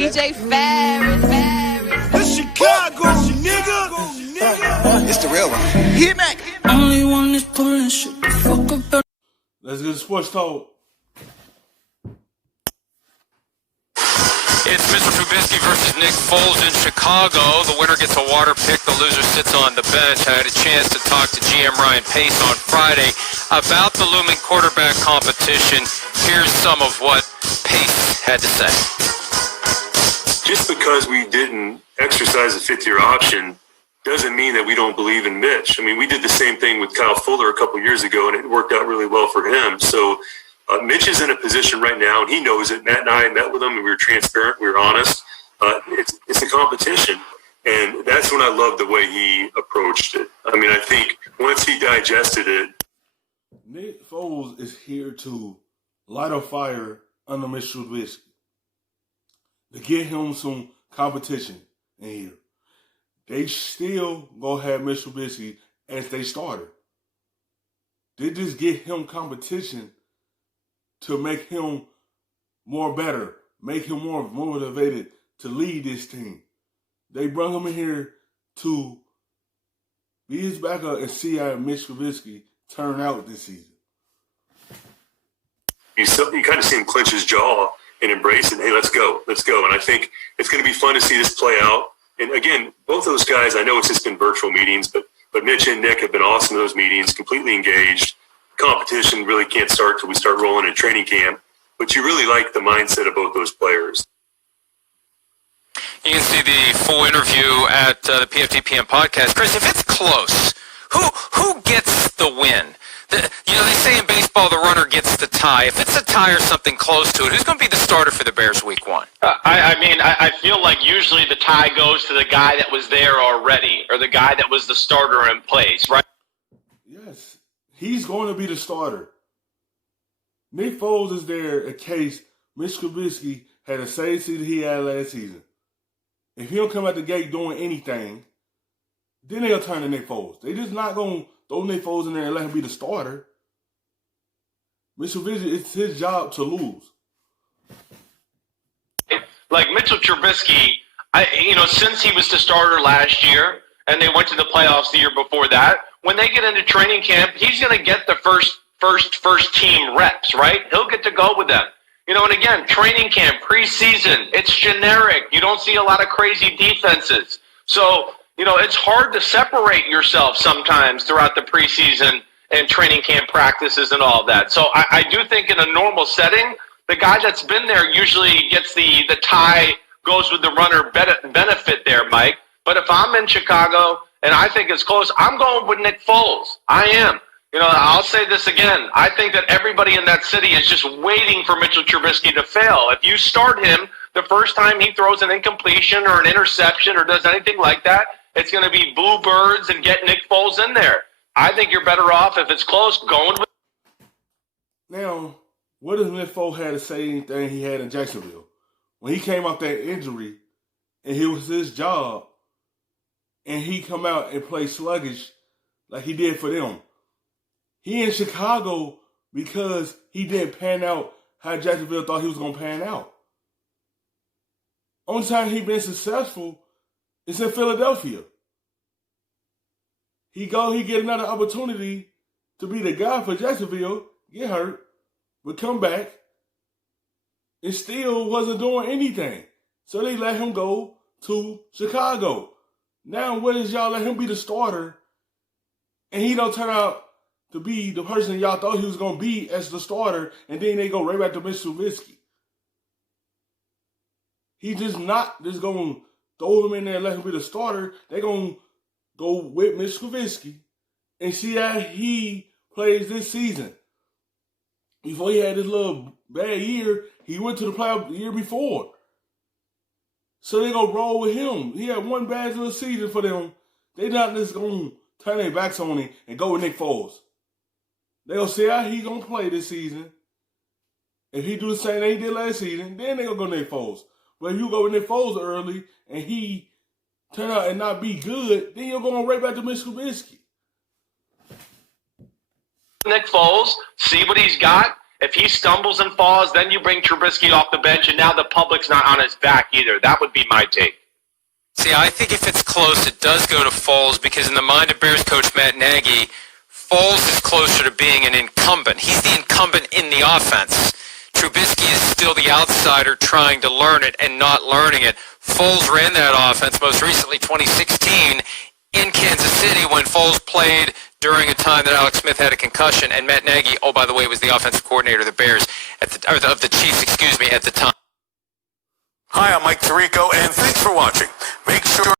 DJ Ferris. It's Chicago, nigga. It's the real one. Hit me. Only one is pulling shit the fuck up. Let's get sports talk. It's Mr. Trubisky versus Nick Foles in Chicago. The winner gets a water pick. The loser sits on the bench. I had a chance to talk to GM Ryan Pace on Friday about the looming quarterback competition. Here's some of what Pace had to say. Just because we didn't exercise a fifth-year option doesn't mean that we don't believe in Mitch. I mean, we did the same thing with Kyle Fuller a couple years ago, and it worked out really well for him. So Mitch is in a position right now, and he knows it. Matt and I met with him, and we were transparent. We were honest. It's a competition, and that's when I love the way he approached it. I mean, I think once he digested it. Nick Foles is here to light a fire under Mr. Trubisky, to get him some competition in here. They still gonna have Mr. Trubisky as their starter. They just get him competition to make him more better, make him more motivated to lead this team. They brought him in here to be his backup and see how Mitch Trubisky turn out this season. You kind of see him clench his jaw and embrace it. Hey, let's go. And I think it's going to be fun to see this play out. And again, both those guys, I know it's just been virtual meetings, but Mitch and Nick have been awesome in those meetings, completely engaged. Competition really can't start till we start rolling in training camp. But you really like the mindset of both those players. You can see the full interview at the PFTPM podcast. Chris, if it's close, who gets the win? They say in baseball the runner gets the tie. If it's a tie or something close to it, who's going to be the starter for the Bears week one? I feel like usually the tie goes to the guy that was there already, or the guy that was the starter in place, right? Yes, he's going to be the starter. Nick Foles is there in case Mitch Trubisky had the same season he had last season. If he don't come out the gate doing anything, then they'll turn to Nick Foles. They just not going to throw Nick Foles in there and let him be the starter. Mitchell Trubisky, it's his job to lose. Like Mitchell Trubisky, since he was the starter last year and they went to the playoffs the year before that, when they get into training camp, he's going to get the first team reps, right? He'll get to go with them. And again, training camp, preseason, it's generic. You don't see a lot of crazy defenses. So, it's hard to separate yourself sometimes throughout the preseason and training camp practices and all of that. So I do think in a normal setting, the guy that's been there usually gets the tie, goes with the runner benefit there, Mike. But if I'm in Chicago and I think it's close, I'm going with Nick Foles. I am. I'll say this again. I think that everybody in that city is just waiting for Mitchell Trubisky to fail. If you start him the first time he throws an incompletion or an interception or does anything like that, it's going to be bluebirds and get Nick Foles in there. I think you're better off, if it's close, going with. Now, what does Nick Foles have to say anything he had in Jacksonville? When he came off that injury and it was his job and he come out and play sluggish like he did for them. He in Chicago because he didn't pan out how Jacksonville thought he was going to pan out. Only time he been successful is in Philadelphia. He get another opportunity to be the guy for Jacksonville, get hurt, but come back, and still wasn't doing anything. So they let him go to Chicago. Now what is y'all let him be the starter, and he don't turn out to be the person y'all thought he was going to be as the starter, and then they go right back to Mr. Trubisky. He just not just going to throw him in there and let him be the starter. They're going to go with Mr. Trubisky and see how he plays this season. Before he had this little bad year, he went to the playoff the year before. So they're going to roll with him. He had one bad little season for them. They're not just going to turn their backs on him and go with Nick Foles. They're going to see how he's going to play this season. If he do the same thing he did last season, then they're going to go Nick Foles. But if you go with Nick Foles early and he turn out and not be good, then you're going right back to Mr. Trubisky. Nick Foles, see what he's got, If he stumbles and falls, then you bring Trubisky off the bench, and now the public's not on his back either. That would be my take. See, I think if it's close, it does go to Foles, because in the mind of Bears coach Matt Nagy, Foles is closer to being an incumbent. He's the incumbent in the offense. Trubisky is still the outsider trying to learn it and not learning it. Foles ran that offense most recently 2016 in Kansas City when Foles played during a time that Alex Smith had a concussion, and Matt Nagy, oh, by the way, was the offensive coordinator of the Bears, of the Chiefs, at the time. Hi, I'm Mike Tirico, and thanks for watching. Make sure